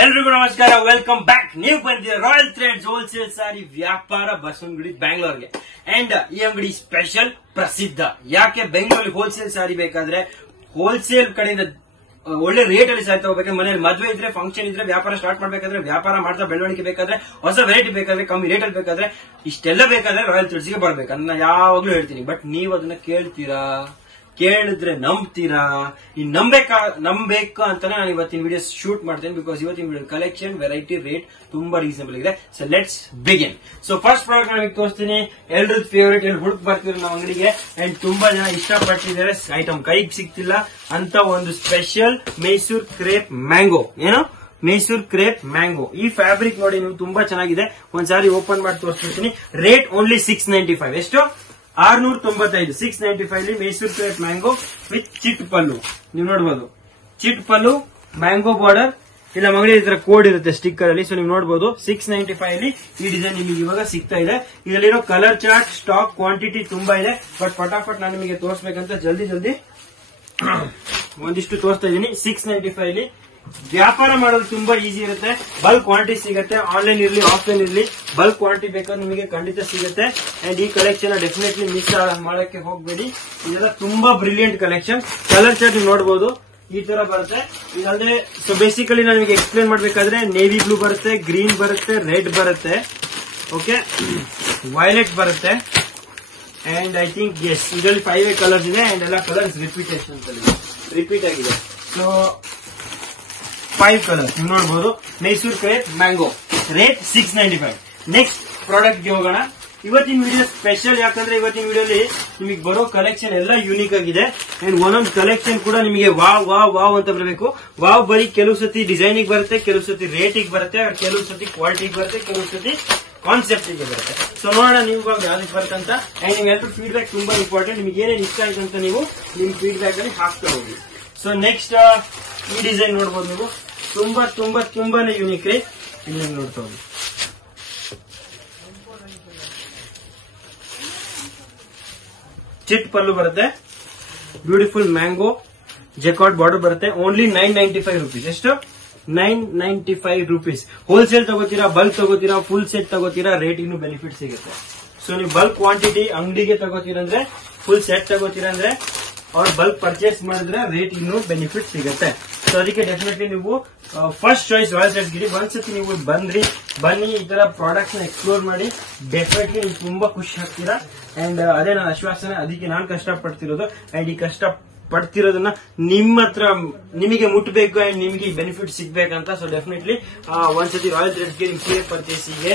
ಎಲ್ರಿಗೂ ನಮಸ್ಕಾರ, welcome back. ನೀವು ಬಂದಿದ್ದೀರಾ ರಾಯಲ್ ಥ್ರೆಡ್ಸ್ ಹೋಲ್ಸೇಲ್ ಸಾರಿ ವ್ಯಾಪಾರ ಬಸವನಗುಡಿ ಬ್ಯಾಂಗ್ಳೂರ್ಗೆ. ಅಂಡ್ ಈ ಅಂಗಡಿ ಸ್ಪೆಷಲ್ ಪ್ರಸಿದ್ಧ. ಯಾಕೆ ಬೆಂಗಳೂರಿಗೆ ಹೋಲ್ಸೇಲ್ ಸಾರಿ ಬೇಕಾದ್ರೆ ಹೋಲ್ಸೇಲ್ ಕಡೆಯಿಂದ ಒಳ್ಳೆ ರೇಟ್ ಅಲ್ಲಿ ಸಾರಿ ತಗೋಬೇಕಾದ್ರೆ, ಮನೇಲಿ ಮದುವೆ ಇದ್ರೆ, ಫಂಕ್ಷನ್ ಇದ್ರೆ, ವ್ಯಾಪಾರ ಸ್ಟಾರ್ಟ್ ಮಾಡ್ಬೇಕಾದ್ರೆ, ವ್ಯಾಪಾರ ಮಾಡ್ತಾ ಬೆಳವಣಿಗೆ ಬೇಕಾದ್ರೆ, ಹೊಸ ವೆರೈಟಿ ಬೇಕಾದ್ರೆ, ಕಮ್ಮಿ ರೇಟ್ ಅಲ್ಲಿ ಬೇಕಾದ್ರೆ, ಇಷ್ಟೆಲ್ಲ ಬೇಕಾದ್ರೆ ರಾಯಲ್ ಥ್ರೆಡ್ಸ್ ಗೆ ಬರ್ಬೇಕು ಅಂತ ನಾನು ಯಾವಾಗ್ಲೂ ಹೇಳ್ತೀನಿ. ಬಟ್ ನೀವು ಅದನ್ನ ಕೇಳ್ತೀರಾ? ಕೇಳಿದ್ರೆ ನಂಬ್ತೀರಾ? ಈ ನಂಬೇಕಾ ಅಂತಾನೆ ನಾನು ಇವತ್ತಿನ ವಿಡಿಯೋ ಶೂಟ್ ಮಾಡ್ತೇನೆ. ಬಿಕಾಸ್ ಇವತ್ತಿನ ವಿಡಿಯೋ ಕಲೆಕ್ಷನ್, ವೆರೈಟಿ, ರೇಟ್ ತುಂಬಾ ರೀಸನಬಲ್ ಇದೆ. So let's begin. So first product ನಾನು ತೋರಿಸ್ತೀನಿ. ಎಲ್ರ ಫೇವರೇಟ್, ಎಲ್ಲಿ ಹುಡುಕ್ ಬರ್ತೀರ ನಾವು ಅಂಗಡಿಗೆ. ಅಂಡ್ ತುಂಬಾ ಜನ ಇಷ್ಟಪಟ್ಟಿದ್ದಾರೆ. ಐಟಮ್ ಕೈಗೆ ಸಿಗ್ತಿಲ್ಲ ಅಂತ ಒಂದು ಸ್ಪೆಷಲ್ ಮೈಸೂರ್ ಕ್ರೇಪ್ ಮ್ಯಾಂಗೋ. ಏನು ಮೈಸೂರ್ ಕ್ರೇಪ್ ಮ್ಯಾಂಗೋ. ಈ ಫ್ಯಾಬ್ರಿಕ್ ನೋಡಿ ನೀವು, ತುಂಬಾ ಚೆನ್ನಾಗಿದೆ. ಒಂದ್ಸಾರಿ ಓಪನ್ ಮಾಡಿ ತೋರಿಸ್ಬಿಡ್ತೀನಿ. Rate only 695. ಎಷ್ಟು? 695. 695 ಮೈಸೂರ್ ಕ್ರೇಪ್ ಮ್ಯಾಂಗೋ ವಿತ್ ಚಿಟ್ ಪಲ್ಲು. ನೀವು ನೋಡಬಹುದು, ಚಿಟ್ ಪಲ್ಲು, ಮ್ಯಾಂಗೋ ಬಾರ್ಡರ್. ಇಲ್ಲ ಅಂಗಡಿ ಈ ತರ ಕೋಡ್ ಇರುತ್ತೆ ಸ್ಟಿಕ್ಕರ್ ಅಲ್ಲಿ. ಸೊ ನೀವು ನೋಡಬಹುದು 695 ಈ ಡಿಸೈನ್ ನಿಮಗೆ ಇವಾಗ ಸಿಗ್ತಾ ಇದೆ. ಇದರಲ್ಲಿರೋ ಕಲರ್ ಚಾರ್ಟ್, ಸ್ಟಾಕ್ ಕ್ವಾಂಟಿಟಿ ತುಂಬಾ ಇದೆ. ಬಟ್ ಫಟಾಫಟ್ ನಾನು ನಿಮಗೆ ತೋರಿಸಬೇಕಂತ ಜಲ್ದಿ ಒಂದಿಷ್ಟು ತೋರಿಸ್ತಾ ಇದ್ದೀನಿ. 695 ವ್ಯಾಪಾರ ಮಾಡೋದು ತುಂಬಾ ಈಸಿ ಇರುತ್ತೆ. ಬಲ್ಕ್ ಕ್ವಾಂಟಿಟಿ ಸಿಗುತ್ತೆ. ಆನ್ಲೈನ್ ಇರ್ಲಿ, ಆಫ್ಲೈನ್ ಇರ್ಲಿ, ಬಲ್ಕ್ ಕ್ವಾಂಟಿಟಿ ಬೇಕಾದ್ರೆ ನಿಮಗೆ ಖಂಡಿತ ಸಿಗುತ್ತೆ. ಅಂಡ್ ಈ ಕಲೆಕ್ಷನ್ ಡೆಫಿನೆಟ್ಲಿ ಮಿಸ್ ಮಾಡಕ್ಕೆ ಹೋಗಬೇಡಿ. ಇದೆಲ್ಲ ತುಂಬಾ ಬ್ರಿಲಿಯಂಟ್ ಕಲೆಕ್ಷನ್. ಕಲರ್ ಚಾರ್ಟ್ ನೀವು ನೋಡಬಹುದು, ಈ ತರ ಬರುತ್ತೆ. ಇದಲ್ಲದೆ ಸೊ ಬೇಸಿಕಲಿ ನಾನು ನಿಮಗೆ ಎಕ್ಸ್ಪ್ಲೇನ್ ಮಾಡಬೇಕಾದ್ರೆ ನೇವಿ ಬ್ಲೂ ಬರುತ್ತೆ, ಗ್ರೀನ್ ಬರುತ್ತೆ, ರೆಡ್ ಬರುತ್ತೆ, ಓಕೆ, ವೈಲೆಟ್ ಬರುತ್ತೆ. ಅಂಡ್ ಐ ಥಿಂಕ್ ಎಸ್ ಇದರಲ್ಲಿ 5 ಕಲರ್ಸ್ ಇದೆ. ಅಂಡ್ ಎಲ್ಲ ಕಲರ್ಸ್ ರಿಪೀಟ್ ಆಗಿದೆ. ಸೊ 5 ಕಲರ್ಸ್ ನೀವು ನೋಡಬಹುದು. Mysore crepe mango, rate 695. Next product ಗೆ ಹೋಗೋಣ. ಇವತ್ತಿನ ವಿಡಿಯೋ ಸ್ಪೆಷಲ್. ಯಾಕಂದ್ರೆ ಇವತ್ತಿನ ವಿಡಿಯೋಲಿ ನಿಮಗೆ ಬರೋ ಕಲೆಕ್ಷನ್ ಎಲ್ಲ ಯೂನಿಕ್ ಆಗಿದೆ. ಅಂಡ್ ಒಂದೊಂದು ಕಲೆಕ್ಷನ್ ಕೂಡ ನಿಮಗೆ ವಾವ್ ಅಂತ ಬರಬೇಕು. ವಾವ್ ಬರೀ ಕೆಲವು ಸತಿ ಡಿಸೈನಿಗೆ ಬರುತ್ತೆ, ಕೆಲವು ಸತಿ ರೇಟಿಗೆ ಬರುತ್ತೆ, ಕೆಲವು ಸತಿ ಕ್ವಾಲಿಟಿಗೆ ಬರುತ್ತೆ, ಕೆಲವು ಸತಿ ಕಾನ್ಸೆಪ್ಟ್ ಗೆ ಬರುತ್ತೆ. ಸೊ ನೋಡೋಣ ನೀವು ಯಾವ್ದಕ್ಕೆ ಬರುತ್ತೆ ಅಂತ. ಅಂಡ್ ನಿಮ್ಗೆಲ್ಲರೂ ಫೀಡ್ಬ್ಯಾಕ್ ತುಂಬಾ ಇಂಪಾರ್ಟೆಂಟ್. ನಿಮ್ಗೆ ಏನೇನು ಇಷ್ಟ ಆಯ್ತು ಅಂತ ನೀವು ನಿಮ್ ಫೀಡ್ಬ್ಯಾಕ್ ಅಲ್ಲಿ ಹಾಕ್ತಾ ಹೋಗಿ. ಸೊ ನೆಕ್ಸ್ಟ್ ಈ ಡಿಸೈನ್ ನೋಡಬಹುದು ನೀವು, ತುಂಬಾನೇ ಯೂನಿಕ್ ರೀ. ಇಲ್ಲಿ ನೋಡ್ತಾ ಹೋಗಿ, ಚಿಟ್ ಪಲ್ಲು ಬರುತ್ತೆ, ಬ್ಯೂಟಿಫುಲ್ ಮ್ಯಾಂಗೋ ಜೆಕಾರ್ಡ್ ಬಾರ್ಡರ್ ಬರುತ್ತೆ. Only 995 rupees. ಎಷ್ಟು? 995 rupees. ಹೋಲ್ಸೇಲ್ ತಗೋತೀರಾ, ಬಲ್ಕ್ ತಗೋತೀರಾ, ಫುಲ್ ಸೆಟ್ ತಗೋತೀರಾ, ರೇಟ್ ಇನ್ನೂ ಬೆನಿಫಿಟ್ ಸಿಗುತ್ತೆ. ಸೊ ನೀವು ಬಲ್ಕ್ ಕ್ವಾಂಟಿಟಿ ಅಂಗಡಿಗೆ ತಗೋತೀರಂದ್ರೆ, ಫುಲ್ ಸೆಟ್ ತಗೋತೀರಂದ್ರೆ, ಅವ್ರ ಬಲ್ಕ್ ಪರ್ಚೇಸ್ ಮಾಡಿದ್ರೆ ರೇಟ್ ಇನ್ನೂ ಬೆನಿಫಿಟ್ ಸಿಗುತ್ತೆ. ಸೊ ಅದಕ್ಕೆ ಡೆಫಿನೆಟ್ಲಿ ನೀವು ಫಸ್ಟ್ ಚಾಯ್ಸ್ ರಾಯಲ್ ಥ್ರೆಡ್ಸ್ ಗಿರಿ. ಒಂದ್ಸತಿ ನೀವು ಬನ್ನಿ ಈ ತರ ಪ್ರಾಡಕ್ಟ್ಸ್ ನ ಎಕ್ಸ್ಪ್ಲೋರ್ ಮಾಡಿ. ಡೆಫಿನೆಟ್ಲಿ ನೀವು ತುಂಬಾ ಖುಷಿ ಆಗ್ತೀರಾ. ಅಂಡ್ ಅದೇ ನನ್ನ ಆಶ್ವಾಸನೆ. ಅದಕ್ಕೆ ನಾನು ಕಷ್ಟಪಡ್ತಿರೋದು. ಅಂಡ್ ಈ ಕಷ್ಟ ಪಡ್ತಿರೋದನ್ನ ನಿಮಗೆ ಮುಟ್ಟಬೇಕು ಅಂಡ್ ನಿಮಗೆ ಬೆನಿಫಿಟ್ ಸಿಗ್ಬೇಕಂತ. ಸೊ ಡೆಫಿನೆಟ್ಲಿ ಒಂದ್ಸತಿ ರಾಯಲ್ ಥ್ರೆಡ್ಸ್ ಗೆ ನಿಮ್ ಪರ್ಚೇಸಿಗೆ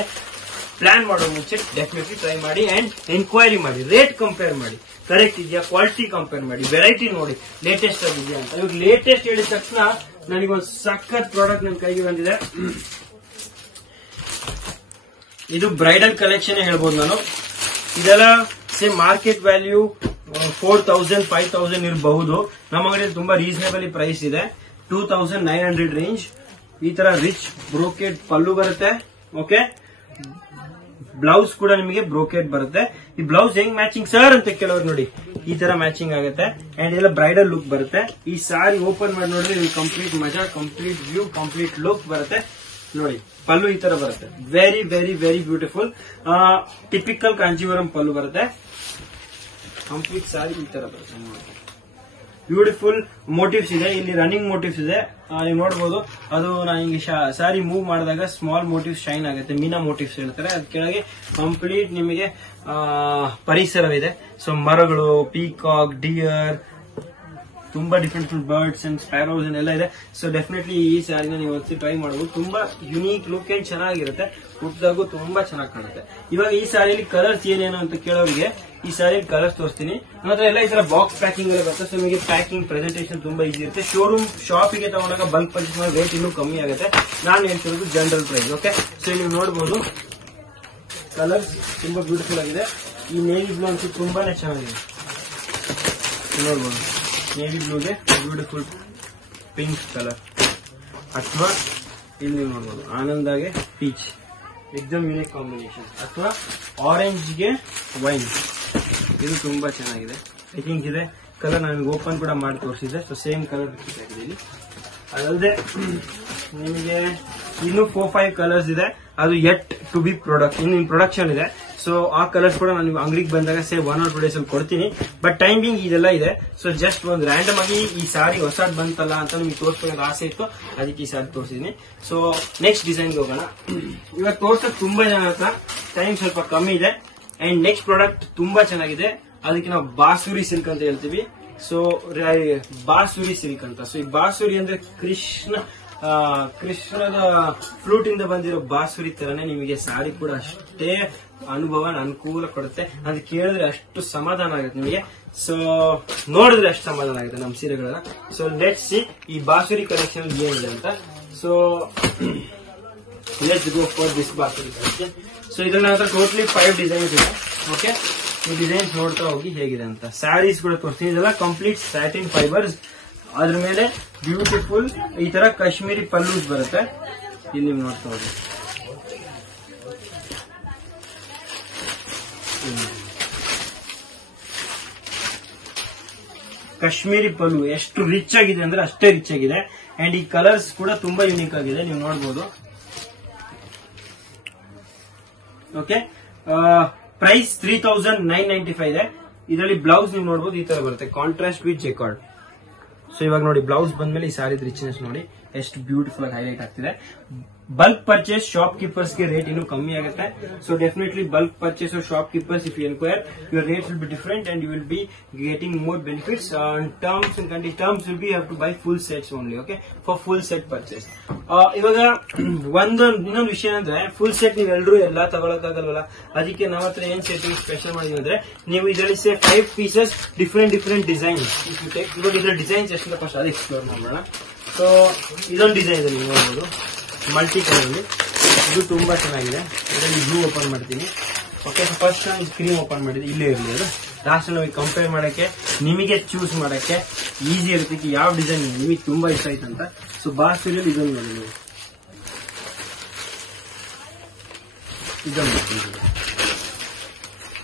ಪ್ಲಾನ್ ಮಾಡೋ ಮುಂಚೆ ಡೆಫಿನೆಟ್ಲಿ ಟ್ರೈ ಮಾಡಿ. ಅಂಡ್ ಎನ್ಕ್ವೈರಿ ಮಾಡಿ, ರೇಟ್ ಕಂಪೇರ್ ಮಾಡಿ, ಕರೆಕ್ಟ್ ಇದೆಯಾ, ಕ್ವಾಲಿಟಿ ಕಂಪೇರ್ ಮಾಡಿ, ವೆರೈಟಿ ನೋಡಿ ಲೇಟೆಸ್ಟ್ ಆಗಿದೆಯಾ ಅಂತ. ಇವಾಗ ಲೇಟೆಸ್ಟ್ ಹೇಳಿದ ತಕ್ಷಣ ನನಗೊಂದು ಸಖತ್ ಪ್ರಾಡಕ್ಟ್ ನನ್ನ ಕೈಗೆ ಬಂದಿದೆ. ಇದು ಬ್ರೈಡಲ್ ಕಲೆಕ್ಷನ್ ಹೇಳ್ಬೋದು ನಾನು. ಇದೆಲ್ಲ ಸೇಮ್ ಮಾರ್ಕೆಟ್ ವ್ಯಾಲ್ಯೂ 4000 5000 ಇರಬಹುದು. ನಮ್ಮ ಅಂಗಡಿಯಲ್ಲಿ ತುಂಬಾ ರೀಸನೇಬಲ್ ಪ್ರೈಸ್ ಇದೆ. 2900 ರೇಂಜ್. ಈ ತರ ರಿಚ್ ಬ್ರೋಕೆಡ್ ಪಲ್ಲು ಬರುತ್ತೆ, ಓಕೆ. ಬ್ಲೌಸ್ ಕೂಡ ನಿಮಗೆ ಬ್ರೋಕೆಡ್ ಬರುತ್ತೆ. ಈ ಬ್ಲೌಸ್ ಹೆಂಗ್ ಮ್ಯಾಚಿಂಗ್ ಸರ್ ಅಂತ ಕೆಲವರು ನೋಡಿ, ಈ ತರ ಮ್ಯಾಚಿಂಗ್ ಆಗುತ್ತೆ. ಅಂಡ್ ಎಲ್ಲ ಬ್ರೈಡಲ್ ಲುಕ್ ಬರುತ್ತೆ. ಈ ಸಾರಿ ಓಪನ್ ಮಾಡಿ ನೋಡಿದ್ರೆ ಕಂಪ್ಲೀಟ್ ಮಜಾ, ಕಂಪ್ಲೀಟ್ ವ್ಯೂ, ಕಂಪ್ಲೀಟ್ ಲುಕ್ ಬರುತ್ತೆ. ನೋಡಿ ಪಲ್ಲು ಈ ತರ ಬರುತ್ತೆ. Very very very beautiful. Typical Kanjeevaram ಪಲ್ಲು ಬರುತ್ತೆ. ಕಂಪ್ಲೀಟ್ ಸಾರಿ ಈ ತರ ಬರುತ್ತೆ. ಬ್ಯೂಟಿಫುಲ್ ಮೋಟಿವ್ಸ್ ಇದೆ. ಇಲ್ಲಿ ರನ್ನಿಂಗ್ ಮೋಟಿವ್ಸ್ ಇದೆ, ನೀವು ನೋಡಬಹುದು. ಅದು ನಾನು ಹಿಂಗೆ ಸಾರಿ ಮೂವ್ ಮಾಡಿದಾಗ ಸ್ಮಾಲ್ ಮೋಟಿವ್ಸ್ ಶೈನ್ ಆಗುತ್ತೆ. ಮೀನಾ ಮೋಟಿವ್ಸ್ ಹೇಳ್ತಾರೆ. ಅದ್ ಕೆಳಗೆ ಕಂಪ್ಲೀಟ್ ನಿಮಗೆ ಪರಿಸರವಿದೆ. ಸೊ ಮರಗಳು, ಪೀಕಾಕ್, ಡಿಯರ್, ತುಂಬಾ ಡಿಫ್ರೆಂಟ್ ಬರ್ಡ್ಸ್ ಅಂಡ್ ಸ್ಪ್ಯಾರೋಸ್ ಎಲ್ಲ ಇದೆ. ಸೊ ಡೆಫಿನೆಟ್ಲಿ ಈ ಸ್ಯಾರಿನ ನೀವು ಒಂದ್ಸತಿ ಟ್ರೈ ಮಾಡಬಹುದು. ತುಂಬಾ ಯುನೀಕ್ ಲುಕ್ ಅಂಡ್ ಚೆನ್ನಾಗಿರುತ್ತೆ. ಉಟ್ಟಾಗೂ ತುಂಬಾ ಚೆನ್ನಾಗಿ ಕಾಣುತ್ತೆ. ಇವಾಗ ಈ ಸ್ಯಾರಿಯಲ್ಲಿ ಕಲರ್ಸ್ ಏನೇನು ಅಂತ ಕೇಳೋರಿಗೆ ಈ ಸ್ಯಾರಿಯಲ್ಲಿ ಕಲರ್ಸ್ ತೋರಿಸ್ತೀನಿ. ನಂತರ ಎಲ್ಲ ಈ ತರ ಬಾಕ್ಸ್ ಪ್ಯಾಕಿಂಗ್ ಎಲ್ಲ ಬರುತ್ತೆ. ಸೊ ನಿಮಗೆ ಪ್ಯಾಕಿಂಗ್ ಪ್ರೆಸೆಂಟೇಷನ್ ತುಂಬಾ ಈಸಿ ಇರುತ್ತೆ. ಶೋರೂಮ್ ಶಾಪಿಗೆ ತಗೊಂಡಾಗ ಬಲ್ಕ್ ಪರ್ಚೇಸ್ ಮಾಡಿ ರೇಟ್ ಇನ್ನೂ ಕಮ್ಮಿ ಆಗುತ್ತೆ. ನಾನು ಹೇಳ್ತಿರೋದು ಜನರಲ್ ಪ್ರೈಸ್, ಓಕೆ. ಸೊ ನೀವು ನೋಡಬಹುದು ಕಲರ್ಸ್ ತುಂಬಾ ಬ್ಯೂಟಿಫುಲ್ ಆಗಿದೆ. ಈ ನೇವಿ ಬ್ಲೂ ಅಂತೂ ತುಂಬಾನೇ ಚೆನ್ನಾಗಿದೆ. ನೋಡಬಹುದು ನೇವಿ ಬ್ಲೂಗೆ ಬ್ಯೂಟಿಫುಲ್ ಪಿಂಕ್ ಕಲರ್, ಅಥವಾ ಇಲ್ಲಿ ನೋಡಬಹುದು ಆನಂದಾಗೆ ಪೀಚ್, ಎಕ್ದಮ್ ಯೂನಿಕ್ ಕಾಂಬಿನೇಷನ್. ಅಥವಾ ಆರೆಂಜ್ಗೆ ವೈನ್, ಇದು ತುಂಬಾ ಚೆನ್ನಾಗಿದೆ. ಐ ಥಿಂಕ್ ಇದೆ ಕಲರ್ ನಾನು ಓಪನ್ ಕೂಡ ಮಾಡಿ ತೋರಿಸಿದ್ದೆ. ಸೊ ಸೇಮ್ ಕಲರ್ ರಿಪೀಟ್ ಆಗಿದೆ ಇಲ್ಲಿ. ಅದಲ್ಲದೆ ನಿಮಗೆ ಇನ್ನು 4-5 ಕಲರ್ಸ್ ಇದೆ, ಅದು yet to be in production ಇದೆ. ಸೊ ಆ ಕಲರ್ಸ್ ಕೂಡ ನಾನು ಅಂಗಡಿಗೆ ಬಂದಾಗ 1 or 2 days ಅಲ್ಲಿ ಕೊಡ್ತೀನಿ. ಬಟ್ ಟೈಮಿಂಗ್ ಇದೆಲ್ಲ ಇದೆ. ಸೊ ಜಸ್ಟ್ ಒಂದು ರ್ಯಾಂಡಮ್ ಆಗಿ ಈ ಸಾರಿ ಹೊಸದ್ ಬಂತಲ್ಲ ಅಂತ ನಿಮ್ಗೆ ತೋರಿಸ್ಬೇಕು ಆಸೆ ಇತ್ತು, ಅದಕ್ಕೆ ಈ ಸಾರಿ ತೋರಿಸಿದೀನಿ. ಸೊ ನೆಕ್ಸ್ಟ್ ಡಿಸೈನ್ ಹೋಗೋಣ. ಇವಾಗ ತೋರ್ಸಕ್ ತುಂಬಾ ಜನ ಹತ್ರ ಟೈಮ್ ಸ್ವಲ್ಪ ಕಮ್ಮಿ ಇದೆ. ಅಂಡ್ ನೆಕ್ಸ್ಟ್ ಪ್ರಾಡಕ್ಟ್ ತುಂಬಾ ಚೆನ್ನಾಗಿದೆ, ಅದಕ್ಕೆ ನಾವು ಬಾಸುರಿ ಸಿಲ್ಕ್ ಅಂತ ಹೇಳ್ತೀವಿ. ಸೊ ಬಾಸುರಿ ಸಿಲ್ಕ್ ಅಂತ. ಸೊ ಈ ಬಾಸುರಿ ಅಂದ್ರೆ ಕೃಷ್ಣದ ಫ್ಲೂಟ್ ಇಂದ ಬಂದಿರೋ ಬಾಸುರಿ ತರನೇ ನಿಮಗೆ ಸಾರಿ ಕೂಡ ಅಷ್ಟೇ ಅನುಕೂಲ ಕೊಡುತ್ತೆ. ಅದು ಕೇಳಿದ್ರೆ ಅಷ್ಟು ಸಮಾಧಾನ ಆಗುತ್ತೆ ನಿಮಗೆ. ಸೊ ನೋಡಿದ್ರೆ ಅಷ್ಟು ಸಮಾಧಾನ ಆಗುತ್ತೆ ನಮ್ಮ ಸೀರೆಗಳನ್ನ. ಸೊ ಲೆಟ್ಸ್ ಸಿ ಈ ಬಾಸುರಿ ಕಲೆಕ್ಷನ್ ಏನಿದೆ ಅಂತ. So let's go for this ಬಾಸುರಿ ಕಲೆಕ್ಷನ್. ಸೊ ಇದ್ರಲ್ಲಿ ಹತ್ರ ಟೋಟಲಿ 5 ಡಿಸೈನ್ಸ್ ಇದೆ. ಓಕೆ, ಈ ಡಿಸೈನ್ಸ್ ನೋಡ್ತಾ ಹೋಗಿ ಹೇಗಿದೆ ಅಂತ. ಸ್ಯಾರೀಸ್ ಕೂಡ ತೋರಿಸ್ತೀನಿ. ಇದೆಲ್ಲ ಕಂಪ್ಲೀಟ್ ಸ್ಯಾಟಿನ್ ಫೈಬರ್ಸ್. ಅದ್ರ ಮೇಲೆ ಬ್ಯೂಟಿಫುಲ್ ಈ ತರ ಕಾಶ್ಮೀರಿ ಪಲ್ಲೂಸ್ ಬರುತ್ತೆ. ಇಲ್ಲಿ ನೋಡ್ತಾ ಹೋಗಿ. ಕಾಶ್ಮೀರಿ ಪಲ್ಲು ಎಷ್ಟು ರಿಚ್ ಆಗಿದೆ ಅಂದ್ರೆ ಅಷ್ಟೇ ರಿಚ್ ಆಗಿದೆ. ಅಂಡ್ ಈ ಕಲರ್ಸ್ ಕೂಡ ತುಂಬಾ ಯುನೀಕ್ ಆಗಿದೆ, ನೀವು ನೋಡಬಹುದು. ಓಕೆ, ಪ್ರೈಸ್ 3995 ಇದೆ. ಇದರಲ್ಲಿ ಬ್ಲೌಸ್ ನೀವು ನೋಡಬಹುದು ಈ ತರ ಬರುತ್ತೆ, ಕಾಂಟ್ರಾಸ್ಟ್ ವಿತ್ ಜೆಕಾರ್ಡ್. ಸೊ ಇವಾಗ ನೋಡಿ ಬ್ಲೌಸ್ ಬಂದ್ಮೇಲೆ ಈ ಸಾರಿ ರಿಚ್ನೆಸ್ ನೋಡಿ ಎಷ್ಟು ಬ್ಯೂಟಿಫುಲ್ ಆಗಿ ಹೈಲೈಟ್ ಆಗ್ತಿದೆ. ಬಲ್ಕ್ ಪರ್ಚೇಸ್ ಶಾಪ್ ಕೀಪರ್ಸ್ ಗೆ ರೇಟ್ ಇನ್ನೂ ಕಮ್ಮಿ ಆಗುತ್ತೆ. So definitely bulk purchase shopkeepers if you enquire your rate will be different and you will be getting more benefits. Terms and condition terms will be have to buy full sets only. Okay, for full set purchase. ಇವಾಗ ಇನ್ನೊಂದು ವಿಷಯ ಅಂದ್ರೆ full set ನೀವೆಲ್ಲರೂ ಎಲ್ಲ ತಗೊಳಕ್ಕಾಗಲ್ವಲ್ಲ, ಅದಕ್ಕೆ ನಮ್ಮ ಹತ್ರ ಏನ್ ಸೆಟ್ಟಿಂಗ್ ಸ್ಪೆಷಲ್ ಮಾಡಿದ್ವಿ ಅಂದ್ರೆ ನೀವು ಇದರಲ್ಲಿ 5 ಪೀಸಸ್ ಡಿಫರೆಂಟ್ ಡಿಸೈನ್ ಇವಾಗ ಇದ್ರ ಡಿಸೈನ್ಸ್ ಎಷ್ಟು ಫಸ್ಟ್ ಅದು ಎಕ್ಸ್ಪ್ಲೋರ್ ಮಾಡೋಣ. ಸೊ ಇದೊಂದು ಡಿಸೈನ್ ಇದೆ, ನೀವು ನೋಡಬಹುದು ಮಲ್ಟಿ ಕಲರ್ ಅಲ್ಲಿ. ಇದು ತುಂಬಾ ಚೆನ್ನಾಗಿದೆ. ಇದರಲ್ಲಿ ಬ್ಲೂ ಓಪನ್ ಮಾಡ್ತೀನಿ. ಓಕೆ, ಫಸ್ಟ್ ನಾನು ಕ್ರೀಮ್ ಓಪನ್ ಮಾಡಿದ್ದೆ, ಇಲ್ಲೇ ಇರಲಿ ಅದು. ಲಾಸ್ಟ್ ನಾವು ಕಂಪೇರ್ ಮಾಡಕ್ಕೆ ನಿಮಗೆ ಚೂಸ್ ಮಾಡಕ್ಕೆ ಈಸಿ ಇರುತ್ತೆ ಯಾವ ಡಿಸೈನ್ ನಿಮಗೆ ತುಂಬಾ ಇಷ್ಟ ಆಯ್ತು ಅಂತ. ಸೊ ಬಾಸುರಿಯಲ್ಲಿ ಇದೊಂದು ನೋಡಿ ನೀವು, ಇದೊಂದು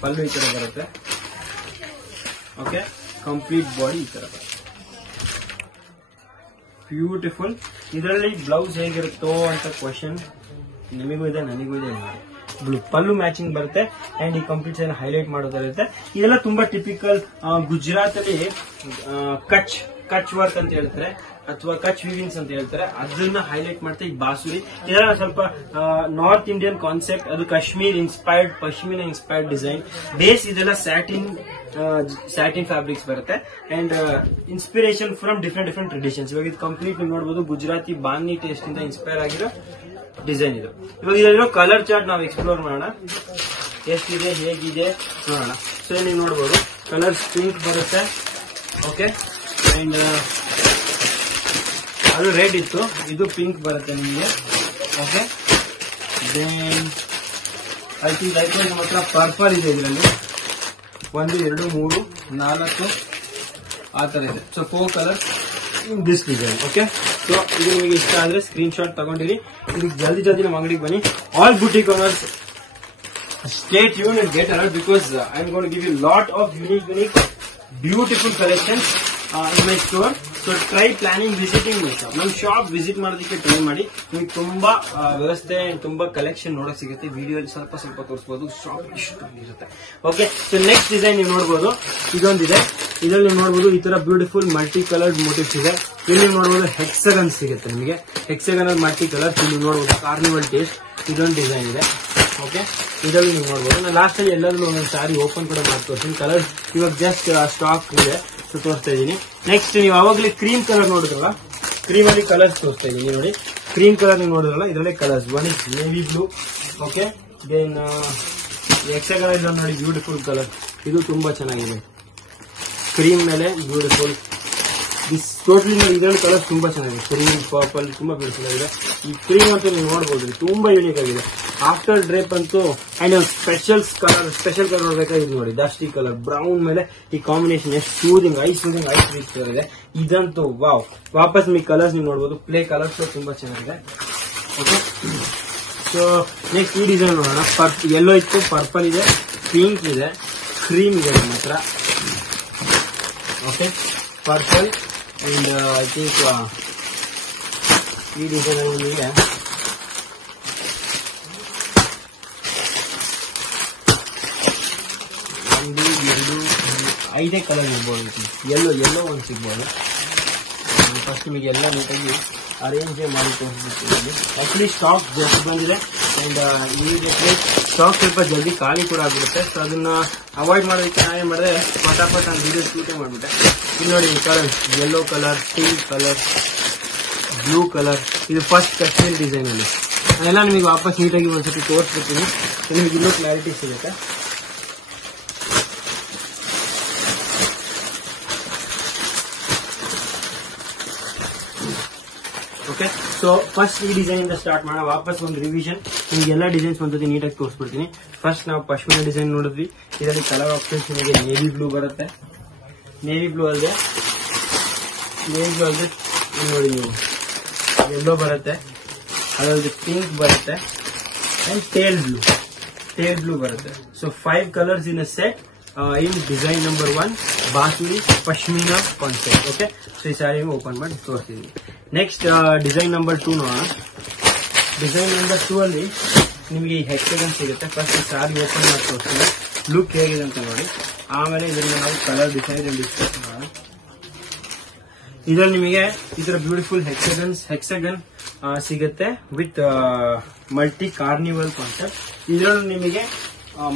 ಪಲ್ಲು ಈ ತರ ಬರುತ್ತೆ. ಓಕೆ, ಕಂಪ್ಲೀಟ್ ಬಾಡಿ ಈ ತರ ಬರುತ್ತೆ, ಬ್ಯೂಟಿಫುಲ್. ಇದರಲ್ಲಿ ಬ್ಲೌಸ್ ಹೇಗಿರುತ್ತೋ ಅಂತ ಕ್ವಶನ್ ನಿಮಗೂ ಇದೆ ನನಗೂ ಇದೆ. ಪಲ್ಲು ಮ್ಯಾಚಿಂಗ್ ಬರುತ್ತೆ ಅಂಡ್ ಈ ಕಂಪ್ಲೀಟ್ ಹೈಲೈಟ್ ಮಾಡೋದಿರುತ್ತೆ. ಇದೆಲ್ಲ ತುಂಬಾ ಟಿಪಿಕಲ್ ಗುಜರಾತ್ ಅಲ್ಲಿ ಕಚ್ ವರ್ಕ್ ಅಂತ ಹೇಳ್ತಾರೆ ಅಥವಾ ಕಚ್ ವಿವಿಂಗ್ಸ್ ಅಂತ ಹೇಳ್ತಾರೆ, ಅದನ್ನ ಹೈಲೈಟ್ ಮಾಡ್ತಾ ಈ ಬಾಸುರಿ. ಇದೆಲ್ಲ ಸ್ವಲ್ಪ ನಾರ್ತ್ ಇಂಡಿಯನ್ ಕಾನ್ಸೆಪ್ಟ್, ಅದು ಪಶ್ಮೀನ ಇನ್ಸ್ಪೈರ್ಡ್ ಡಿಸೈನ್. ಬೇಸ್ ಇದೆಲ್ಲ ಸ್ಯಾಟಿನ್ ಫ್ಯಾಬ್ರಿಕ್ಸ್ ಬರುತ್ತೆ and inspiration from different traditions. ಇವಾಗ ಇದು ಕಂಪ್ಲೀಟ್ ನೋಡಬಹುದು ಗುಜರಾತಿ ಬಾಂಗ್ನಿ ಟೇಸ್ಟ್ ಇಂದ ಇನ್ಸ್ಪೈರ್ ಆಗಿರೋ ಡಿಸೈನ್ ಇದು. ಇವಾಗ ಇದರಲ್ಲಿರೋ ಕಲರ್ ಚಾರ್ಟ್ ನಾವು ಎಕ್ಸ್ಪ್ಲೋರ್ ಮಾಡೋಣ, ಎಷ್ಟಿದೆ ಹೇಗಿದೆ ನೋಡೋಣ. ಸೊ ನೀವು ನೋಡಬಹುದು ಕಲರ್ಸ್ ಪಿಂಕ್ ಬರುತ್ತೆ. ಓಕೆ, ಅಂಡ್ ಅದು ರೆಡ್ ಇತ್ತು, ಇದು ಪಿಂಕ್ ಬರುತ್ತೆ ನಿಮಗೆ. ಓಕೆ, ದೆನ್ ಐ ಥಿಂಕ್ ನಮ್ಮ ಹತ್ರ ಪರ್ಪಲ್ ಇದೆ. ಇದರಲ್ಲಿ 1 2 3 4 ಆ ತರ ಇದೆ. So 4 colours in this design. Okay, so ಇದು ನಿಮಗೆ ಇಷ್ಟ ಆದ್ರೆ ಸ್ಕ್ರೀನ್ ಶಾಟ್ ತಗೊಂಡಿರಿ. ಇದಕ್ಕೆ ಜಲ್ದಿ ನಮ್ಮ ಅಂಗಡಿಗೆ ಬನ್ನಿ. All boutique owners stay tuned and get alert because I'm going to give you a lot of unique beautiful collections in my store. So try planning visiting my shop. ನಮ್ಮ shop visit ಮಾಡೋದಕ್ಕೆ try ಮಾಡಿ. ನಿಮಗೆ ತುಂಬಾ ವ್ಯವಸ್ಥೆ ತುಂಬಾ collection ನೋಡಕ್ ಸಿಗುತ್ತೆ. ವಿಡಿಯೋಲಿ ಸ್ವಲ್ಪ ತೋರಿಸಬಹುದು, ಶಾಪ್ ಇಷ್ಟು ಇರುತ್ತೆ. ಓಕೆ, ಸೊ ನೆಕ್ಸ್ಟ್ ಡಿಸೈನ್ ನೀವು ನೋಡಬಹುದು, ಇದೊಂದಿದೆ. ಇದರಲ್ಲಿ ನೀವು ನೋಡಬಹುದು ಈ ತರ ಬ್ಯೂಟಿಫುಲ್ ಮಲ್ಟಿ ಕಲರ್ಡ್ ಮೋಟಿವ್ಸ್ ಇದೆ. ಇಲ್ಲಿ ನೋಡಬಹುದು ಹೆಕ್ಸಗನ್ ಸಿಗುತ್ತೆ ನಿಮಗೆ. ಹೆಕ್ಸಗನ್ ಮಲ್ಟಿ ಕಲರ್ಸ್ ಇಲ್ಲಿ ನೋಡಬಹುದು, ಕಾರ್ನಿವಲ್ ಟೇಸ್ಟ್. ಇದೊಂದು ಡಿಸೈನ್ ಇದೆ. ಓಕೆ, ಇದರಲ್ಲಿ ನೀವು ನೋಡಬಹುದು. ನಾನು ಲಾಸ್ಟ್ ಅಲ್ಲಿ ಎಲ್ಲರೂ ಒಂದೊಂದು ಸಾರಿ ಓಪನ್ ಕೂಡ ಮಾಡಿ ತೋರಿಸ್ತೀನಿ. ಕಲರ್ಸ್ ಇವಾಗ ಜಸ್ಟ್ ಸ್ಟಾಕ್ ಇದೆ, ಸೊ ತೋರಿಸ್ತಾ ಇದ್ದೀನಿ. ನೆಕ್ಸ್ಟ್ ನೀವು ಅವಾಗಲೇ ಕ್ರೀಮ್ ಕಲರ್ ನೋಡಿದ್ರಲ್ಲ, ಕ್ರೀಮ್ ಅಲ್ಲಿ ಕಲರ್ಸ್ ತೋರಿಸ್ತಾ ಇದ್ದೀನಿ ನೋಡಿ. ಕ್ರೀಮ್ ಕಲರ್ ನೀವು ನೋಡಿದ್ರಲ್ಲ, ಇದರಲ್ಲೇ colours. One is navy blue. Okay, then hexagon ಇಲ್ಲ ನೋಡಿ, ಬ್ಯೂಟಿಫುಲ್ ಕಲರ್. ಇದು ತುಂಬಾ ಚೆನ್ನಾಗಿದೆ, ಕ್ರೀಮ್ ಮೇಲೆ ಬ್ಯೂಟಿಫುಲ್. ದಿಸ್ ಟೋಟಲಿ ಇದರಲ್ಲಿ ಕಲರ್ಸ್ ತುಂಬಾ ಚೆನ್ನಾಗಿದೆ. ಕ್ರೀಮ್, ಪರ್ಪಲ್ ತುಂಬಾ ಬ್ಯೂಟಿಫುಲ್ ಆಗಿದೆ. ಈ ಕ್ರೀಮ್ ಅಂತೂ ನೀವು ನೋಡಬಹುದು, ತುಂಬಾ ಯೂನಿಕ್ ಆಗಿದೆ. ಆಫ್ಟರ್ ಡ್ರೇಪ್ ಅಂತೂ ಅಂಡ್ ಸ್ಪೆಷಲ್ ಕಲರ್ ನೋಡ್ಬೇಕಾಗಿದೆ ನೋಡಿ, ಡಸ್ಟಿ ಕಲರ್ ಬ್ರೌನ್ ಮೇಲೆ ಈ ಕಾಂಬಿನೇಷನ್ ಎಷ್ಟು ಸೂದಿಂಗ್ ಐಸ್ ಇದೆ. ಇದಂತೂ ವಾವ್. ವಾಪಸ್ ನಿಮಗೆ ಕಲರ್ಸ್ ನೀವು ನೋಡಬಹುದು, ಪ್ಲೇ ಕಲರ್ಸ್ ತುಂಬಾ ಚೆನ್ನಾಗಿದೆ. ಓಕೆ, ಸೊ ನೆಕ್ಸ್ಟ್ ಈ ಡಿಸೈನ್ ನೋಡೋಣ. ಯೆಲ್ಲೋ ಇತ್ತು, ಪರ್ಪಲ್ ಇದೆ, ಪಿಂಕ್ ಇದೆ, ಕ್ರೀಮ್ ಇದೆ ನಮ್ಮ ಹತ್ರ. Okay, purple and I think ಈ ಡಿಸೈನ್ ಅಲ್ಲಿ ನಿಮಗೆ ಒಂದು 2 5 ಕಲರ್ ಇರ್ಬೋದು. ಎಲ್ಲೋ ಒಂದು ಸಿಗ್ಬೋದು. ಫಸ್ಟ್ ನಿಮಗೆ ಎಲ್ಲ ನೀಟಾಗಿ ಅರೇಂಜ್ ಮಾಡಿ ತೋರಿಸ್ಬಿಡ್ತೀನಿ. ಆಕ್ಚುಲಿ ಸ್ಟಾಕ್ ಜಾಸ್ತಿ ಬಂದಿದೆ ಅಂಡ್ ಇಮಿಡಿಯೇಟ್ಲಿ ಸ್ಟಾಕ್ ಸ್ವಲ್ಪ ಜಲ್ದಿ ಖಾಲಿ ಕೂಡ ಆಗ್ಬಿಡುತ್ತೆ. ಸೊ ಅದನ್ನ ಅವಾಯ್ಡ್ ಮಾಡೋದಕ್ಕೆ ನಾವೇನ್ ಮಾಡಿದೆ, ಪಟಾಪಟ್ ನಾನು ವಿಡಿಯೋ ಶೂಟೇ ಮಾಡ್ಬಿಟ್ಟೆ. ಇಲ್ಲಿ ನೋಡಿ colour, yellow colour, pink colour, blue colour. ಇದು ಫಸ್ಟ್ ಕಾಶ್ಮೀರ್ ಡಿಸೈನ್ ಅಲ್ಲಿ. ನಾನೆಲ್ಲ ನಿಮಗೆ ವಾಪಸ್ ನೀಟಾಗಿ ಒಂದ್ಸತಿ ತೋರಿಸ್ಬಿಡ್ತೀನಿ. ನಿಮಗೆ ಇನ್ನೂ ಕ್ಲಾರಿಟಿ ಸಿಗುತ್ತೆ. ಓಕೆ, ಸೊ ಫಸ್ಟ್ ಈ ಡಿಸೈನ್ ಇಂದ ಸ್ಟಾರ್ಟ್ ಮಾಡೋಣ. ವಾಪಸ್ ಒಂದು ರಿವಿಷನ್, ನಿಮ್ಗೆ ಎಲ್ಲ ಡಿಸೈನ್ಸ್ ಒಂದ್ಸತಿ ನೀಟಾಗಿ ತೋರಿಸ್ಬಿಡ್ತೀನಿ. ಫಸ್ಟ್ ನಾವು ಪಶ್ಮಿನಾ ಡಿಸೈನ್ ನೋಡಿದ್ವಿ. ಇದರಲ್ಲಿ ಕಲರ್ ಆಪ್ಷನ್ಸ್ ನಿಮಗೆ ನೇವಿ ಬ್ಲೂ ಬರುತ್ತೆ. ನೇವಿ ಬ್ಲೂ ಅಲ್ಲದೆ ನೋಡಿ ನೀವು ಯೆಲ್ಲೋ ಬರುತ್ತೆ, ಅದರಲ್ಲಿ ಪಿಂಕ್ ಬರುತ್ತೆ ಅಂಡ್ ಟೇಲ್ ಬ್ಲೂ ಬರುತ್ತೆ. So 5 colours in a set in design number 1 ಬಾಸುರಿ ಪಶ್ಮಿನಾ ಕಾನ್ಸೆಪ್ಟ್. ಓಕೆ, ಸೊ ಈ ಸಾರಿ ಓಪನ್ ಮಾಡಿ ತೋರಿಸ್ತೀನಿ. ನೆಕ್ಸ್ಟ್ ಡಿಸೈನ್ ನಂಬರ್ 2 ನೋಡೋಣ. ಡಿಸೈನ್ ನಂಬರ್ 2 ಅಲ್ಲಿ ನಿಮಗೆ ಈ ಹೆಕ್ಸಗನ್ ಸಿಗುತ್ತೆ. ಫಸ್ಟ್ ಸಾರಿ ಓಪನ್ ಮಾಡಿ ತೋರಿಸ್ತೀನಿ, ಲುಕ್ ಹೇಗಿದೆ ಅಂತ ನೋಡಿ. ಆಮೇಲೆ ಇದರಿಂದ ನಾವು ಕಲರ್ ಡಿಸೈನ್ ಡಿಸ್ಕಸ್ ಮಾಡೋಣ. ಇದರಲ್ಲಿ ನಿಮಗೆ ಈ ತರ ಬ್ಯೂಟಿಫುಲ್ ಹೆಕ್ಸಗನ್ ಸಿಗುತ್ತೆ ವಿತ್ ಮಲ್ಟಿ ಕಾರ್ನಿವಲ್ ಕಾನ್ಸೆಪ್ಟ್. ಇದರಲ್ಲಿ ನಿಮಗೆ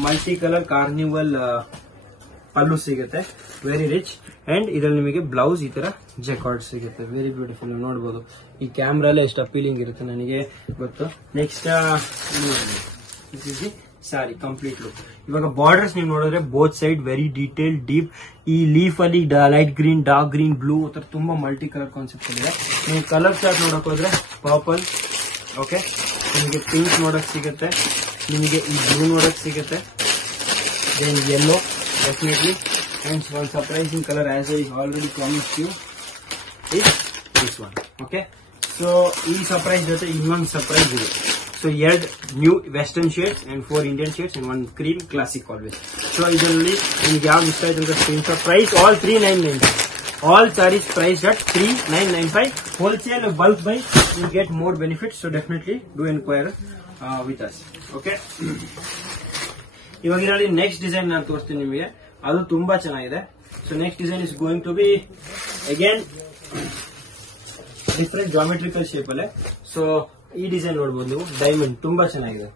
ಮಲ್ಟಿ ಕಲರ್ ಕಾರ್ನಿವಲ್ ಪಲ್ಲು ಸಿಗುತ್ತೆ, ವೆರಿ ರಿಚ್. ಅಂಡ್ ಇದರಲ್ಲಿ ನಿಮಗೆ ಬ್ಲೌಸ್ ಈ ತರ ಜೆಕಾರ್ಡ್ ಸಿಗುತ್ತೆ, ವೆರಿ ಬ್ಯೂಟಿಫುಲ್. ನೋಡಬಹುದು ಈ ಕ್ಯಾಮ್ರಲ್ಲೇ ಎಷ್ಟು ಅಪೀಲಿಂಗ್ ಇರುತ್ತೆ ನನಗೆ ಗೊತ್ತು. ನೆಕ್ಸ್ಟ್ ಸಾರಿ ಕಂಪ್ಲೀಟ್ ಲುಕ್. ಇವಾಗ ಬಾರ್ಡರ್ಸ್ ನೀವು ನೋಡಿದ್ರೆ both side very detail deep. ಈ ಲೀಫ್ ಅಲ್ಲಿ light green, dark green, blue ತರ ತುಂಬಾ ಮಲ್ಟಿ ಕಲರ್ ಕಾನ್ಸೆಪ್ಟ್ ಇದೆ. ನೀವು ಕಲರ್ ಚಾರ್ಟ್ ನೋಡಕ್ ಹೋದ್ರೆ ಪರ್ಪಲ್, ಓಕೆ, ನಿಮಗೆ ಪಿಂಕ್ ನೋಡಕ್ ಸಿಗುತ್ತೆ, ನಿಮಗೆ ಈ ಬ್ಲೂ ನೋಡಕ್ ಸಿಗುತ್ತೆ, then yellow definitely, and one surprising colour as I already promised you is this one. Okay, so ಈ ಸರ್ಪ್ರೈಸ್ ಜೊತೆ ಇನ್ನೊಂದು ಸರ್ಪ್ರೈಸ್ ಇದೆ. So 2 new western shades and 4 Indian shades and 1 cream classic always. So ಇದರಲ್ಲಿ ನಿಮ್ಗೆ ಯಾವ್ದು ಇಷ್ಟ ಆಯ್ತು ಅಂತ screenshot. Price all 3995. All sarees price at 3995. Wholesale bulk buy you get more benefits. So definitely do enquire with us. Okay, ಇವಾಗ ಇದರಲ್ಲಿ next design ನಾನು ತೋರಿಸ್ತೀನಿ ನಿಮಗೆ, ಅದು ತುಂಬಾ ಚೆನ್ನಾಗಿದೆ. So next design is going to be again different geometrical shape ಅಲ್ಲೇ. So ಈ ಡಿಸೈನ್ ನೋಡಬಹುದು ನೀವು, ಡೈಮಂಡ್ ತುಂಬಾ ಚೆನ್ನಾಗಿದೆ.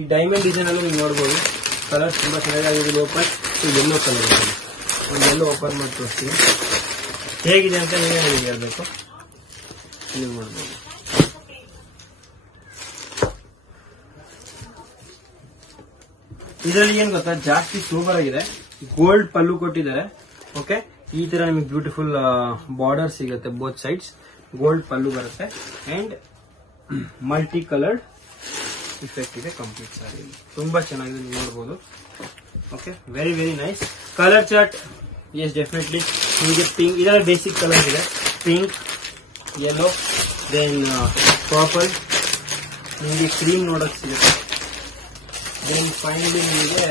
ಈ ಡೈಮಂಡ್ ಡಿಸೈನ್ ಅಲ್ಲಿ ನೀವು ನೋಡಬಹುದು ಕಲರ್ ತುಂಬಾ ಚೆನ್ನಾಗಿದೆ. ಓಪನ್ ಯೆಲ್ಲೋ ಕಲರ್ ಇದೆ, ಒಂದು ಯೆಲ್ಲೋ ಓಪನ್ ಮಾಡಿ ತೋರಿಸ್ತೀನಿ ಹೇಗಿದೆ ಅಂತ ನೀವೇ ನನಗೆ ಹೇಳ್ಬೇಕು. ನೀವು ನೋಡಬಹುದು ಇದರಲ್ಲಿ ಏನ್ ಗೊತ್ತಾ, ಜಾಸ್ತಿ ಸೂಪರ್ ಆಗಿದೆ. ಗೋಲ್ಡ್ ಪಲ್ಲು ಕೊಟ್ಟಿದ್ದಾರೆ. ಓಕೆ, ಈ ತರ ನಿಮಗೆ ಬ್ಯೂಟಿಫುಲ್ ಬಾರ್ಡರ್ ಸಿಗುತ್ತೆ, ಬೋತ್ ಸೈಡ್ಸ್ ಗೋಲ್ಡ್ ಪಲ್ಲು ಬರುತ್ತೆ ಅಂಡ್ ಮಲ್ಟಿ ಕಲರ್ಡ್ ಇಫೆಕ್ಟ್ ಇದೆ ಕಂಪ್ಲೀಟ್ ಸಾರಿ. ತುಂಬಾ ಚೆನ್ನಾಗಿದೆ, ನೀವು ನೋಡಬಹುದು. Okay, very very nice. Colour chart as definitely ನಿಮಗೆ ಪಿಂಕ್, ಇದರಲ್ಲಿ ಬೇಸಿಕ್ ಕಲರ್ ಇದೆ, ಪಿಂಕ್, ಯೆಲ್ಲೋ, ದೆನ್ ಪರ್ಪಲ್, ನಿಮಗೆ ಕ್ರೀಮ್ ನೋಡಕ್ ಸಿಗುತ್ತೆ. ದೆನ್ ಫೈನಲಿ ನಿಮಗೆ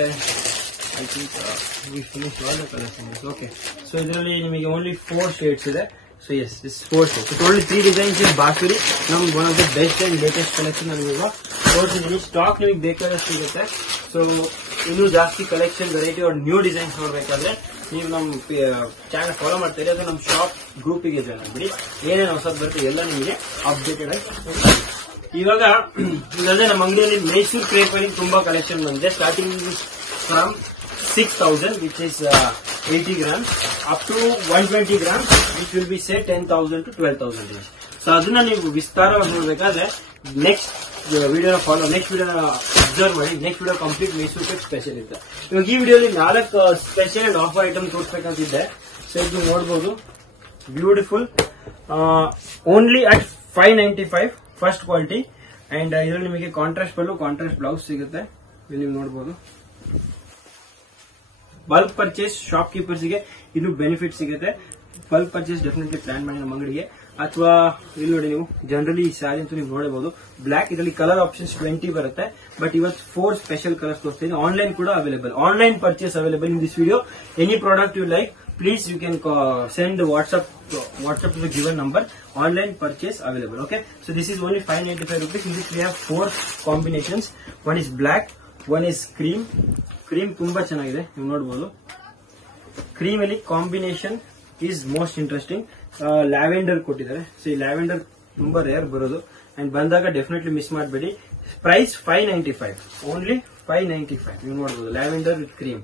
I think we finish all the colours. Okay, so ಇದರಲ್ಲಿ ನಿಮಗೆ ಓನ್ಲಿ 4 ಶೇಡ್ಸ್ ಇದೆ. So as this 4 shades. It only 3 designs in ಬಾಸುರಿ. ನಮ್ಗೆ one of the best and latest collection ನನಗೆ ತೋರಿಸಿದ್ದೀನಿ. ಸ್ಟಾಕ್ ನಿಮಗೆ ಬೇಕಾದಷ್ಟು ಸಿಗುತ್ತೆ. ಸೊ ಇನ್ನೂ ಜಾಸ್ತಿ collection, variety or new designs ನೋಡಬೇಕಾದ್ರೆ ನೀವು ನಮ್ಮ ಚಾನಲ್ ಫಾಲೋ ಮಾಡ್ತೀರಿ, ಅದು ನಮ್ಮ ಶಾಪ್ ಗ್ರೂಪಿಗೆ ಜಾಯ್ನ್ ಆಗ್ಬಿಡಿ. ಏನೇನು ಹೊಸದು ಬರುತ್ತೆ ಎಲ್ಲ ನಿಮಗೆ ಅಪ್ಡೇಟೆಡ್ ಆಗಿ. ಇವಾಗ ಇದಲ್ಲದೆ ನಮ್ಮ ಅಂಗಡಿಯಲ್ಲಿ ಮೈಸೂರು ಕ್ರೇಪ್ ಅಲ್ಲಿ ತುಂಬಾ ಕಲೆಕ್ಷನ್ ಬಂದಿದೆ. Starting from 6000 which is 80 grams up to 120 grams which will be say 10,000 to 12,000 range. So ಅದನ್ನ ನೀವು ವಿಸ್ತಾರವಾಗಿ ನೋಡಬೇಕಾದ್ರೆ ನೆಕ್ಸ್ಟ್ ವಿಡಿಯೋನ ಫಾಲೋ, ನೆಕ್ಸ್ಟ್ ವಿಡಿಯೋನ ಅಬ್ಸರ್ವ್ ಮಾಡಿ. Next video complete Mysore crepe special ಇರುತ್ತೆ. ಇವಾಗ ಈ ವಿಡಿಯೋಲಿ 4 ಸ್ಪೆಷಲ್ ಅಂಡ್ ಆಫರ್ ಐಟಮ್ ತೋರಿಸಬೇಕಂತಿದ್ದೆ. ಸೊ ಇದು ನೋಡಬಹುದು, beautiful, only at 595 first quality. And ಇದರಲ್ಲಿ ನಿಮಗೆ ಕಾಂಟ್ರಾಸ್ಟ್ ಪಲ್ಲು, ಕಾಂಟ್ರಾಸ್ಟ್ ಬ್ಲೌಸ್ ಸಿಗುತ್ತೆ. ಇಲ್ಲಿ ನೀವು ನೋಡಬಹುದು. ಬಲ್ಕ್ ಪರ್ಚೇಸ್ ಶಾಪ್ ಕೀಪರ್ಸ್ಗೆ ಇದು ಬೆನಿಫಿಟ್ ಸಿಗುತ್ತೆ. ಬಲ್ಕ್ ಪರ್ಚೇಸ್ ಡೆಫಿನೆಟ್ಲಿ ಪ್ಲಾನ್ ಮಾಡಿ ನಮ್ಮ ಅಂಗಡಿಗೆ. ಅಥವಾ ಇಲ್ಲಿ ನೋಡಿ, ನೀವು ಜನರಲಿ ಈ ಸ್ಯಾರಿ ಅಂತೂ ನೀವು ನೋಡಬಹುದು ಬ್ಲಾಕ್. ಇದರಲ್ಲಿ ಕಲರ್ ಆಪ್ಷನ್ಸ್ 20 ಬರುತ್ತೆ, ಬಟ್ ಇವತ್ತು 4 ಸ್ಪೆಷಲ್ ಕಲರ್ಸ್ ತೋರಿಸ್ತೀನಿ. ಆನ್ಲೈನ್ ಕೂಡ available, online purchase available in this video. Any product you like please you can send the WhatsApp to the given number. Online purchase available. Okay, so this is only 595 rupees. In this we have 4 combinations. One is black, one is cream. ತುಂಬಾ ಚೆನ್ನಾಗಿದೆ, ನೀವು ನೋಡಬಹುದು. Cream ಅಲ್ಲಿ combination is most interesting. Lavender ಕೊಟ್ಟಿದ್ದಾರೆ. So ಈ lavender ತುಂಬಾ rare ಬರೋದು, and ಬಂದಾಗ ಡೆಫಿನೆಟ್ಲಿ ಮಿಸ್ ಮಾಡಬೇಡಿ. Price 595, only 595. ನೀವು ನೋಡಬಹುದು ಲ್ಯಾವೆಂಡರ್ ವಿತ್ ಕ್ರೀಮ್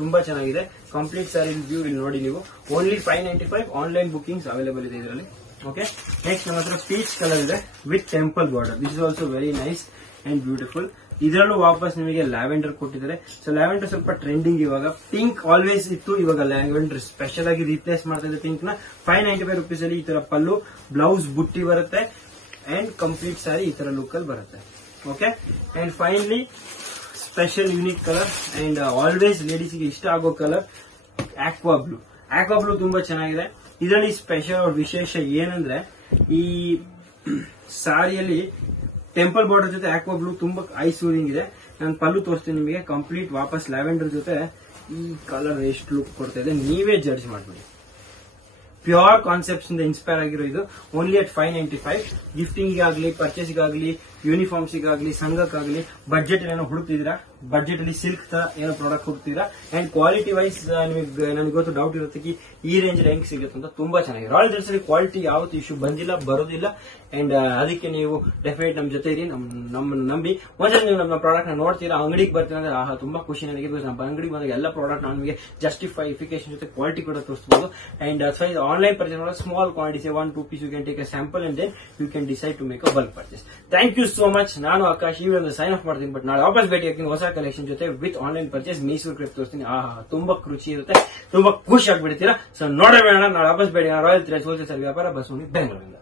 ತುಂಬಾ ಚೆನ್ನಾಗಿದೆ. ಕಂಪ್ಲೀಟ್ ಸ್ಯಾರಿ ವ್ಯೂ ಇಲ್ಲಿ ನೋಡಿ ನೀವು. ಓನ್ಲಿ 595. ಆನ್ಲೈನ್ ಬುಕಿಂಗ್ಸ್ ಅವೈಲೇಬಲ್ ಇದೆ ಇದರಲ್ಲಿ. ಓಕೆ, ನೆಕ್ಸ್ಟ್ ನಮ್ಮ ಹತ್ರ ಪೀಚ್ ಕಲರ್ ಇದೆ with temple border. This is also very nice and beautiful. ಇದರಲ್ಲೂ ವಾಪಸ್ ನಿಮಗೆ ಲ್ಯಾವೆಂಡರ್ ಕೊಟ್ಟಿದ್ದಾರೆ. ಸೊ ಲ್ಯಾವೆಂಡರ್ ಸ್ವಲ್ಪ ಟ್ರೆಂಡಿಂಗ್ ಇವಾಗ. ಪಿಂಕ್ ಆಲ್ವೇಸ್ ಇತ್ತು, ಇವಾಗ ಲ್ಯಾವೆಂಡರ್ ಸ್ಪೆಷಲ್ ಆಗಿ ರೀಪ್ಲೇಸ್ ಮಾಡ್ತಾ ಇದೆ ಪಿಂಕ್ ನ. 595 rupees ಅಲ್ಲಿ ಈ ತರ ಪಲ್ಲು, ಬ್ಲೌಸ್ ಬುಟ್ಟಿ ಬರುತ್ತೆ ಅಂಡ್ ಕಂಪ್ಲೀಟ್ ಸ್ಯಾರಿ ಈ ತರ ಲುಕ್ ಅಲ್ಲಿ ಬರುತ್ತೆ. Okay, and finally special unique colour and always ladies ಗೆ ಇಷ್ಟ ಆಗೋ colour aqua blue. Aqua blue ತುಂಬಾ ಚೆನ್ನಾಗಿದೆ. ಇದರಲ್ಲಿ ಸ್ಪೆಷಲ್ ವಿಶೇಷ ಏನಂದ್ರೆ ಈ ಸಾರಿಯಲ್ಲಿ ಟೆಂಪಲ್ ಬಾರ್ಡರ್ ಜೊತೆ ಆಕ್ವಾ ಬ್ಲೂ ತುಂಬಾ ಐ ಸೂರಿಂಗ್ ಇದೆ. ನಾನು ಪಲ್ಲು ತೋರಿಸ್ತೀನಿ ನಿಮಗೆ. ಕಂಪ್ಲೀಟ್ ವಾಪಸ್ ಲ್ಯಾವೆಂಡರ್ ಜೊತೆ ಈ ಕಲರ್ ಎಷ್ಟು ಲುಕ್ ಕೊಡ್ತಾ ಇದೆ ನೀವೇ ಜಡ್ಜ್ ಮಾಡ್ಬಿಡಿ. ಪ್ಯೂರ್ ಕಾನ್ಸೆಪ್ಟ್ಸ್ ಇಂದ ಇನ್ಸ್ಪೈರ್ ಆಗಿರೋ ಇದು. Only at 595. ಗಿಫ್ಟಿಂಗ್ ಆಗಲಿ, ಪರ್ಚೇಸ್ ಗಾಗಲಿ, ಯೂನಿಫಾರ್ಮ್ಸ್ ಗಾಗಲಿ, ಸಂಘಕ್ಕಾಗಲಿ ಬಡ್ಜೆಟ್ ಏನೋ ಹುಡುಕ್ತಿದ್ದೀರಾ, ಬಡ್ಜೆಟ್ ಅಲ್ಲಿ ಸಿಲ್ಕ್ ತರ ಏನೋ ಪ್ರಾಡಕ್ಟ್ ಹುಡುಕ್ತಿದ್ದೀರಾ ಅಂಡ್ ಕ್ವಾಲಿಟಿ ವೈಸ್ ನನಗೆ ಗೊತ್ತು ಡೌಟ್ ಇರುತ್ತೆ ಈ ರೇಂಜ್ ಹೆಂಗ್ ಸಿಗುತ್ತೆ ಅಂತ. ತುಂಬಾ ಚೆನ್ನಾಗಿದೆ. ರಾಯಲ್ ಜೆಂಟ್ಸ್ ಅಲ್ಲಿ ಕ್ವಾಲಿಟಿ ಯಾವತ್ತು ಇಶ್ಯೂ ಬಂದಿಲ್ಲ, ಬರೋದಿಲ್ಲ. ಅಂಡ್ ಅದಕ್ಕೆ ನೀವು ಡೆಫಿನೆಟ್ ನಮ್ಮ ಜೊತೆ ಇರಿ, ನಮ್ಮನ್ನು ನಂಬಿ. ಒಂದ್ಸಲ ನೀವು ನಮ್ಮ ಪ್ರಾಡಕ್ಟ್ ನ ನೋಡ್ತೀರಾ, ಅಂಗಡಿಗೆ ಬರ್ತೀರಾ ಅಂದ್ರೆ ಆಹಾ ತುಂಬಾ ಖುಷಿ ನನಗೆ. ನಮ್ಮ ಅಂಗಡಿಗೆ ಬಂದಾಗ ಎಲ್ಲ ಪ್ರಾಡಕ್ಟ್ ನಮಗೆ ಜಸ್ಟಿಫಿಕೇಶನ್ ಜೊತೆ ಕ್ವಾಲಿಟಿ ಕೂಡ ತೋರಿಸಬಹುದು. ಅಂಡ್ ಆನ್ಲೈನ್ ಪರ್ಚೇಸ್ ಮಾಡೋ small quantity 1-2 piece you can take a sample and then you can decide to make a bulk purchase. Thank you so much. ನಾನು ಆಕಾಶ್ ಈ ಒಂದು ಸೈನ್ ಆಫ್ ಮಾಡ್ತೀನಿ. ಬಟ್ ನಾಳೆ ವಾಪಸ್ ಭೇಟಿ ಆಗ್ತೀನಿ ಹೊಸ ಕಲೆಕ್ಷನ್ ಜೊತೆ with online purchase. Mysuru crepe ತೋರಿಸ್ತೀನಿ. ಆಹಾ ತುಂಬಾ ರುಚಿ ಇರುತ್ತೆ, ತುಂಬಾ ಖುಷಿ ಆಗ್ಬಿಡ್ತೀರಾ. ಸೊ ನೋಡೋಣ, ನಾಳೆ ವಾಪಸ್ ಭೇಟಿ. ರಾಯಲ್ ಥ್ರೆಡ್ಸ್ ಹೋಲ್ಸೇಲ್ ವ್ಯಾಪಾರ, ಬಸವನಿ, ಬೆಂಗಳೂರಿಂದ.